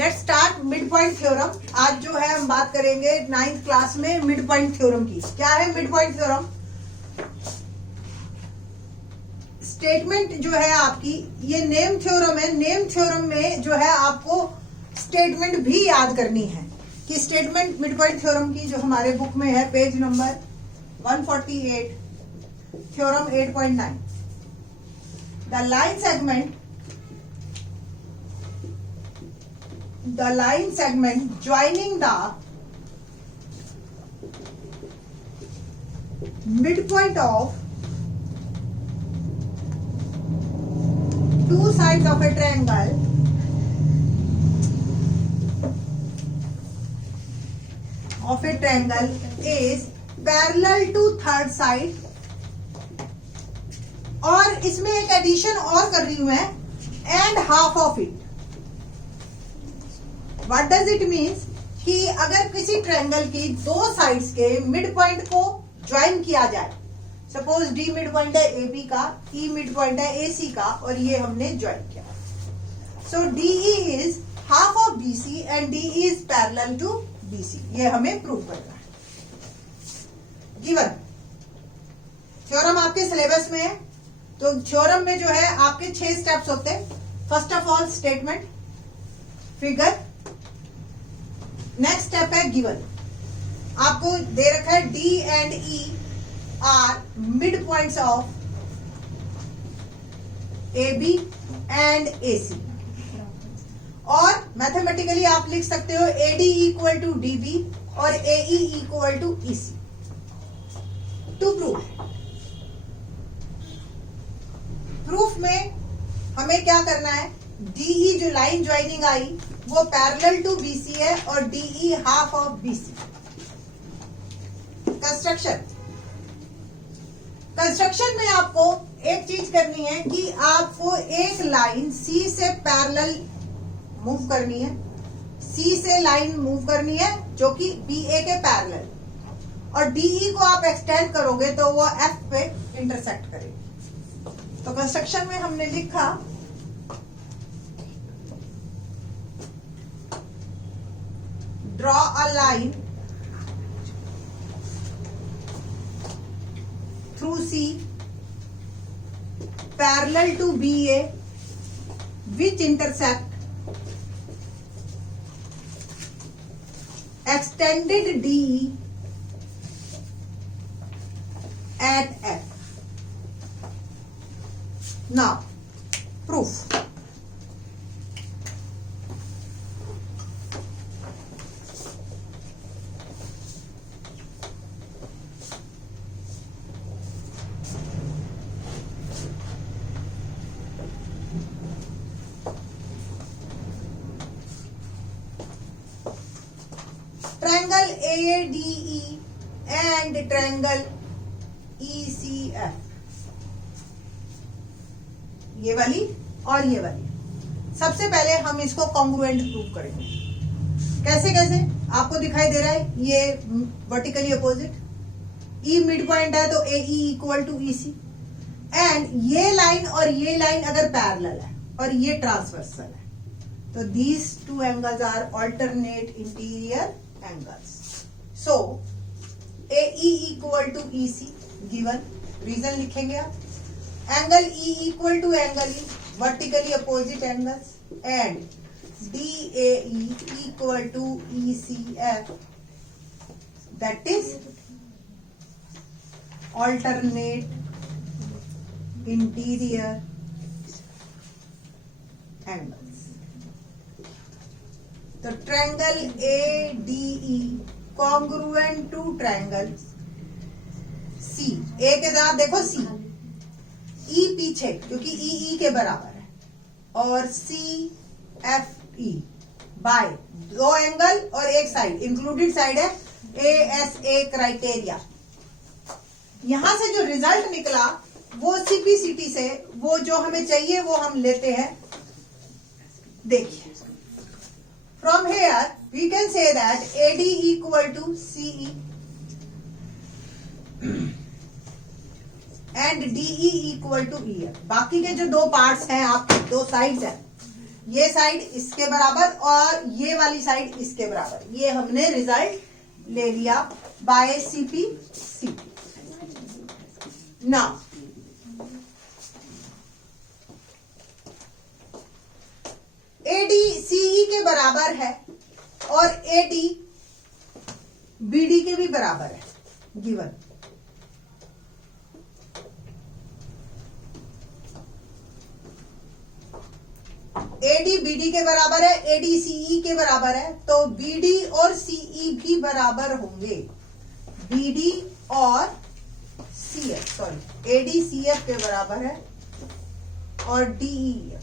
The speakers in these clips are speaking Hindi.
Let's start mid point theorem. आज जो है हम बात करेंगे 9th क्लास में मिड पॉइंट थ्योरम की। क्या है मिड पॉइंट थ्योरम? स्टेटमेंट जो है आपकी, ये नेम थ्योरम है। नेम थ्योरम में जो है आपको स्टेटमेंट भी याद करनी है कि स्टेटमेंट मिड पॉइंट थ्योरम की जो हमारे बुक में है, page number 148, theorem 8.9। The line segment joining the midpoint of two sides of a triangle is parallel to third side। और इसमें एक एडिशन और कर रही हूं मैं, and half of it। What does it means? कि अगर किसी ट्रायंगल की दो साइड्स के मिड पॉइंट को ज्वाइन किया जाए, सपोज डी मिड पॉइंट है ए बी का, ई मिड पॉइंट है ए सी का, और ये हमने ज्वाइन किया। So D E is half of B C and D E is parallel to B C. ये हमें प्रूव करना है। गिवन थ्योरम आपके सिलेबस में है। तो थ्योरम में जो है आपके 6 स्टेप्स होते हैं। First of all statement, figure, next step है गिवन। आपको दे रखा है D and E are mid points of A B and A C. और मैथमेटिकली आप लिख सकते हो A D equal to D B और A E equal to E C. To proof में हमें क्या करना है, डीई जो लाइन ज्वाइनिंग आई वो पैरेलल टू बीसी है और DE half of BC. Construction में आपको एक चीज करनी है कि आपको एक लाइन सी से पैरेलल मूव करनी है, सी से लाइन मूव करनी है जो कि बी ए के पैरेलल, और डीई को आप एक्सटेंड करोगे तो वो एफ पे इंटरसेक्ट करेगी। तो कंस्ट्रक्शन में हमने लिखा draw a line through C parallel to BA which intersect extended DE at F. Now proof. Triangle ADE and triangle ECF, ये वाली और ये वाली। सबसे पहले हम इसको कॉन्ग्रुएंट प्रूव करेंगे। कैसे कैसे आपको दिखाई दे रहा है, ये vertically opposite, E mid point है तो AE equal to EC, and ये लाइन और ये लाइन अगर पैरेलल है और ये ट्रांसवर्सल है तो these two angles are alternate interior angles. So AE equal to EC given, reason लिखेंगे आप। Angle E equal to angle E, vertically opposite angles, and DAE equal to ECF, that is alternate interior angles। तो triangle ADE congruent to triangle C, A के साथ देखो C, E पीछे क्योंकि EE के बराबर है, और CFE बाय दो एंगल और एक साइड, इंक्लूडेड साइड है ASA क्राइटेरिया। यहां से जो रिजल्ट निकला वो CPCT से, वो जो हमें चाहिए वो हम लेते हैं। देखिए from here we can say that AD equal to CE and DE equal to EF। बाकी के जो दो पार्ट्स हैं आपके, दो साइड्स हैं, ये साइड इसके बराबर और ये वाली साइड इसके बराबर, ये हमने रिजल्ट ले लिया बाय सीपी सी। ना एडी सीई के बराबर है और एडी बीडी के भी बराबर है, गिवन। एडी बीडी के बराबर है, एडी सीई के बराबर है, तो बीडी और सीई भी बराबर होंगे, बीडी और सीएफ, सॉरी एडी सीएफ के बराबर है और डीई,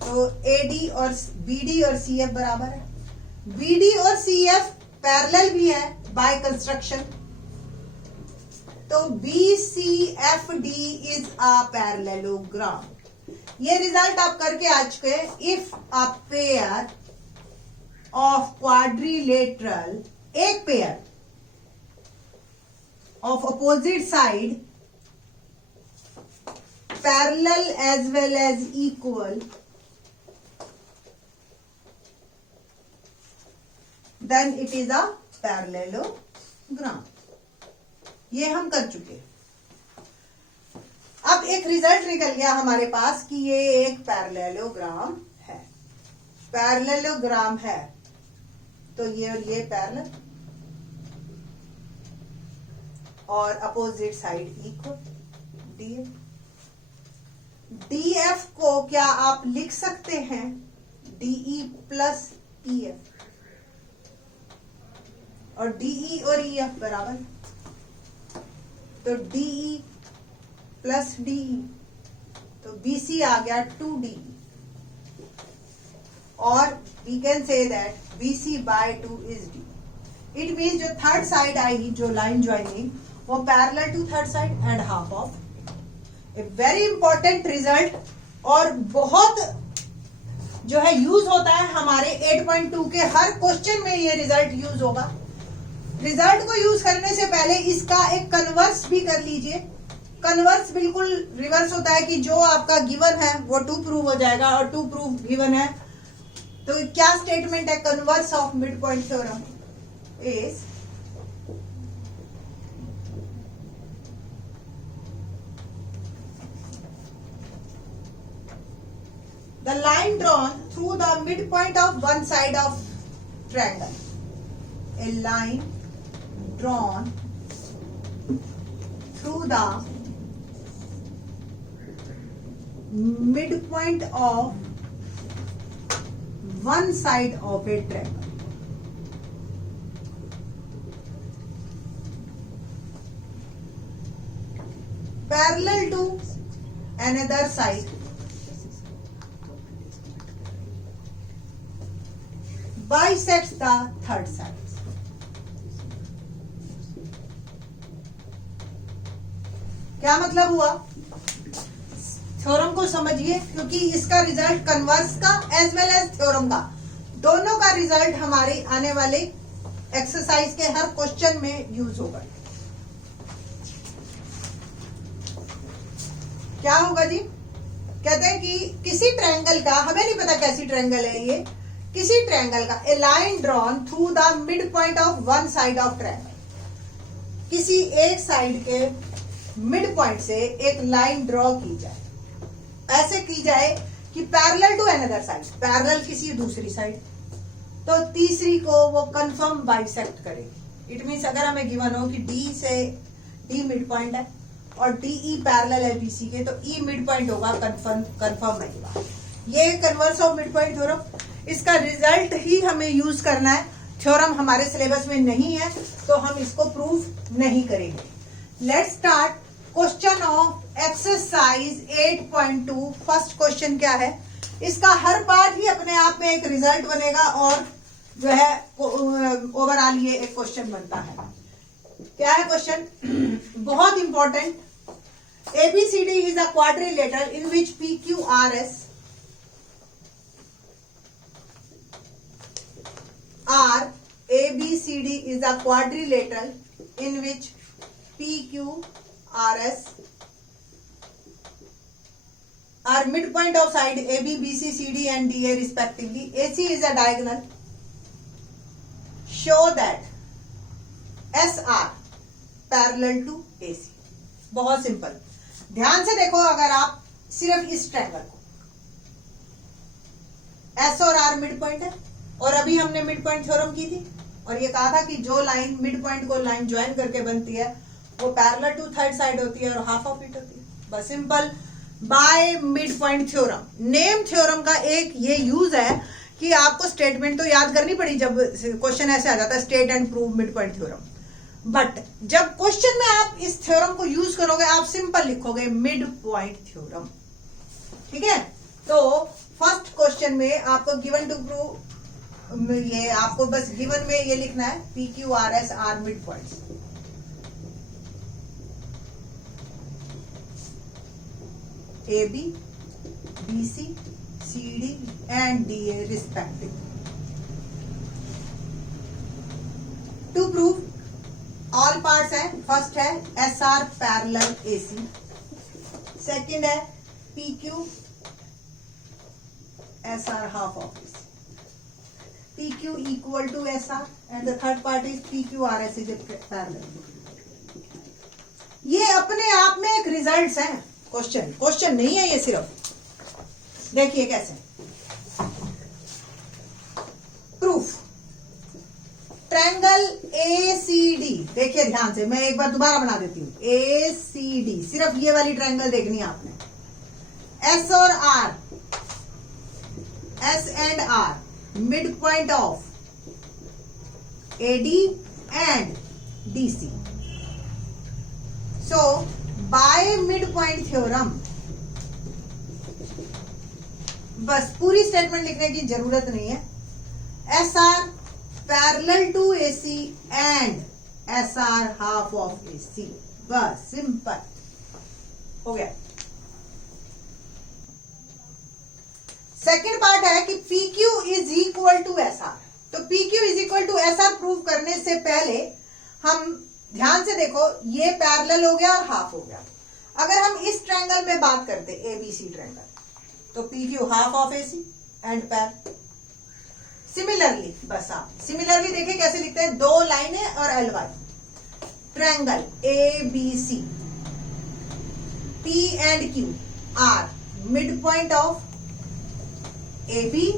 तो एडी और बीडी और सीएफ बराबर है। बीडी और सीएफ पैरेलल भी है बाय कंस्ट्रक्शन, तो BCFD इज अ पैरेललोग्राम। ये रिजल्ट आप करके आ चुके हैं। If a pair of quadrilateral, एक pair of opposite side parallel as well as equal, then it is a parallelogram। ये हम कर चुके। अब एक रिजल्ट निकल गया हमारे पास कि ये एक पैरेललोग्राम है। पैरेललोग्राम है तो ये और ये पैरेलल और opposite side equal, DF. DF को क्या आप लिख सकते हैं डीई प्लस ईएफ, और डीई और ईएफ बराबर, तो डीई प्लस डीई, तो बीसी आ गया 2डी, और we can say that BC by 2 is D. It means जो थर्ड साइड आएगी, जो लाइन ज्वाइनिंग, वो parallel to third side and half of. A very important result, और बहुत जो है यूज होता है हमारे 8.2 के हर क्वेश्चन में ये रिजल्ट यूज होगा। रिजल्ट को यूज करने से पहले इसका एक कन्वर्स भी कर लीजिए। कन्वर्स बिल्कुल रिवर्स होता है कि जो आपका गिवन है वो 2 प्रूव हो जाएगा, और 2 प्रूव गिवन है, तो क्या स्टेटमेंट है? Converse of mid point theorem is the line drawn through the midpoint of one side of triangle. A line drawn through the midpoint of one side of a triangle. Parallel to another side bisects the third side. क्या मतलब हुआ? थ्योरम को समझिए, क्योंकि इसका रिजल्ट कन्वर्स का एज वेल एज थ्योरम का, दोनों का रिजल्ट हमारे आने वाले एक्सरसाइज के हर क्वेश्चन में यूज होगा। क्या होगा जी? कहते हैं कि किसी ट्रायंगल का, हमें नहीं पता कैसी ट्रायंगल है ये, किसी ट्रायंगल का a line drawn through the mid point of one side of triangle, किसी एक साइड के मिड पॉइंट से एक लाइन ड्रॉ की जाए, ऐसे की जाए कि parallel to another side, parallel किसी दूसरी साइड, तो तीसरी को वो कंफर्म बाइसेक्ट करेगी। इट मीन्स अगर हमें गिवन हो कि डी से डी मिड पॉइंट है और डीई पैरेलल है बीसी के, तो ई मिड पॉइंट होगा, कंफर्म रहेगा। ये converse of mid point theorem, इसका रिजल्ट ही हमें यूज करना है। थ्योरम हमारे सिलेबस में नहीं है तो हम इसको प्रूव नहीं करेंगे। Let's start question of exercise 8.2। First question क्या है? इसका हर पार्ट ही अपने आप में एक रिजल्ट बनेगा और जो है ओवरऑल ये एक क्वेश्चन बनता है। क्या है क्वेश्चन? बहुत important. ABCD is a quadrilateral in which PQRS ABCD is a quadrilateral in which PQRS are midpoint of side AB, BC, CD and DA respectively. AC is a diagonal. Show that SR parallel to AC. बहुत सिंपल. ध्यान से देखो, अगर आप सिर्फ इस ट्रायंगल को, S और R मिड पॉइंट है, और अभी हमने मिड पॉइंट थ्योरम की थी और ये कहा था कि जो लाइन मिड पॉइंट को लाइन ज्वाइन करके बनती है वो पैरेलल टू थर्ड साइड होती है और हाफ ऑफ इट होती है. बस simple. Bye mid point theorem. Name theorem का एक ये यूज है कि आपको स्टेटमेंट तो याद करनी पड़ी जब क्वेश्चन ऐसे आ जाता है, state and prove mid point theorem. But जब क्वेश्चन में आप इस थ्योरम को यूज करोगे, आप सिंपल लिखोगे मिड पॉइंट थ्योरम. ठीक है. तो फर्स्ट क्वेश्चन में आपको गिवन टू प्रूव, ये आपको बस गिवन में ये लिखना है P Q R S are mid points. A B, B C, C D and D A respective. To prove all parts है. फर्स्ट है S R parallel A C. Second है P Q S R half of A C. P Q equal to S R and the third part is P Q R S is a parallel. ये अपने आप में एक रिजल्ट्स है. क्वेश्चन नहीं है ये सिर्फ. देखिए कैसे proof. Triangle A C D. देखिए ध्यान से, मैं एक बार दोबारा बना देती हूं. ए सी डी, सिर्फ ये वाली ट्रायंगल देखनी है आपने. एस और R, S and R mid point of A D and D C. So by mid point theorem, बस पूरी स्टेटमेंट लिखने की जरूरत नहीं है. S R parallel to A C and S R half of A C. बस सिंपल हो गया. सेकेंड पार्ट है कि P Q is equal to S R. तो P Q is equal to S R prove करने से पहले हम ध्यान से देखो, ये पैरेलल हो गया और हाफ हो गया. अगर हम इस ट्रायंगल में बात करते ए बी सी ट्रायंगल, तो P Q half of A C and पैर. सिमिलरली, बस आप सिमिलरली देखिए कैसे लिखते हैं. दो लाइनें और L Y. Triangle A B C, P and Q are mid point of A B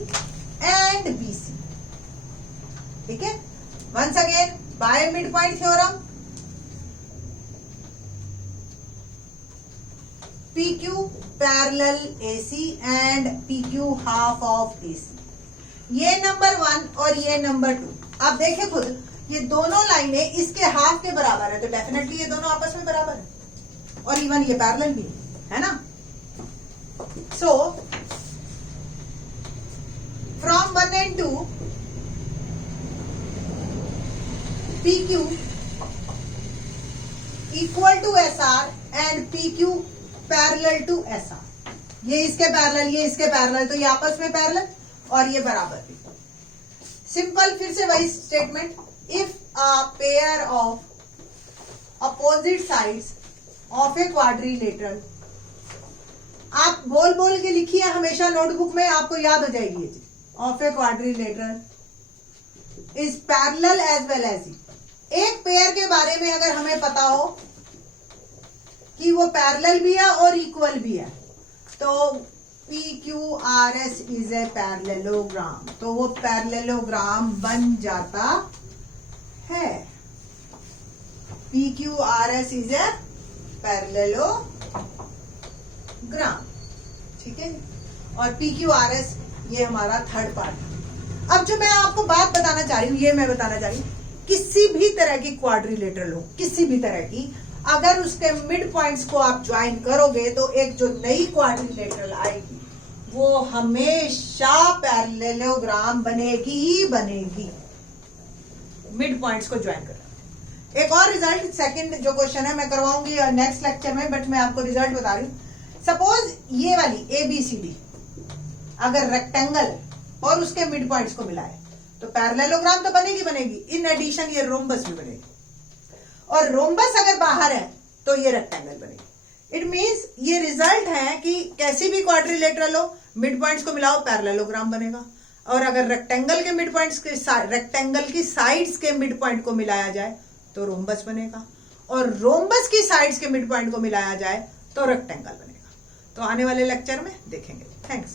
and B C. ठीक है. Once again by mid point theorem, PQ parallel AC and PQ half of AC. ये नंबर 1 और ये नंबर 2. आप देखिए खुद, ये दोनों लाइनें इसके हाफ के बराबर है, तो डेफिनेटली ये दोनों आपस में बराबर है. और इवन ये पैरेलल भी है ना. So from 1 and 2 PQ equal to SR and PQ parallel to SR. ये इसके पैरेलल, ये इसके पैरेलल, तो ये आपस में पैरेलल और ये बराबर भी. सिंपल. फिर से वही statement. If a pair of opposite sides of a quadrilateral. आप बोल बोल के लिखिए हमेशा नोटबुक में, आपको याद हो जाएगी ये चीज. Of a quadrilateral is parallel as well as. एक पेयर के बारे में अगर हमें पता हो कि वो पैरेलल भी है और इक्वल भी है, तो P Q R S is a parallelogram. तो वो पैरेललोग्राम बन जाता है. P Q R S is a parallelogram. ठीक है. और पी क्यू आर एस ये हमारा थर्ड पार्ट. अब जो मैं आपको बात बताना चाह रही हूं, ये मैं बताना चाह रही हूं, किसी भी तरह की क्वाड्रिलेटरल हो, किसी भी तरह की, अगर उसके मिड पॉइंट्स को आप ज्वाइन करोगे तो एक जो नई क्वाड्रिलेटरल आएगी वो हमेशा पैरेललोग्राम बनेगी ही बनेगी, मिड पॉइंट्स को ज्वाइन कर. एक और रिजल्ट, सेकंड जो क्वेश्चन है मैं करवाऊंगी नेक्स्ट लेक्चर में, बट मैं आपको रिजल्ट बता रही हूं. सपोज ये वाली ए बी सी डी अगर रेक्टेंगल और उसके मिड पॉइंट्स को मिलाए तो पैरेललोग्राम तो बनेगी बनेगी. इन एडिशन ये रोम्बस भी बनेगी, और रोम्बस अगर बाहर है तो ये रेक्टेंगल बनेगी. इट मीन्स ये रिजल्ट है कि कैसी भी क्वाड्रिलेटरल हो, मिड पॉइंट्स को मिलाओ पैरेललोग्राम बनेगा। और अगर रेक्टेंगल के मिड पॉइंट्स के रेक्टेंगल की साइड्स के मिड पॉइंट को मिलाया जाए तो रोम्बस बनेगा, और रोम्बस की साइड्स के मिड पॉइंट को मिलाया जाए तो रेक्टेंगल बनेगा। तो आने वाले लेक्चर में देखेंगे। थैंक्स।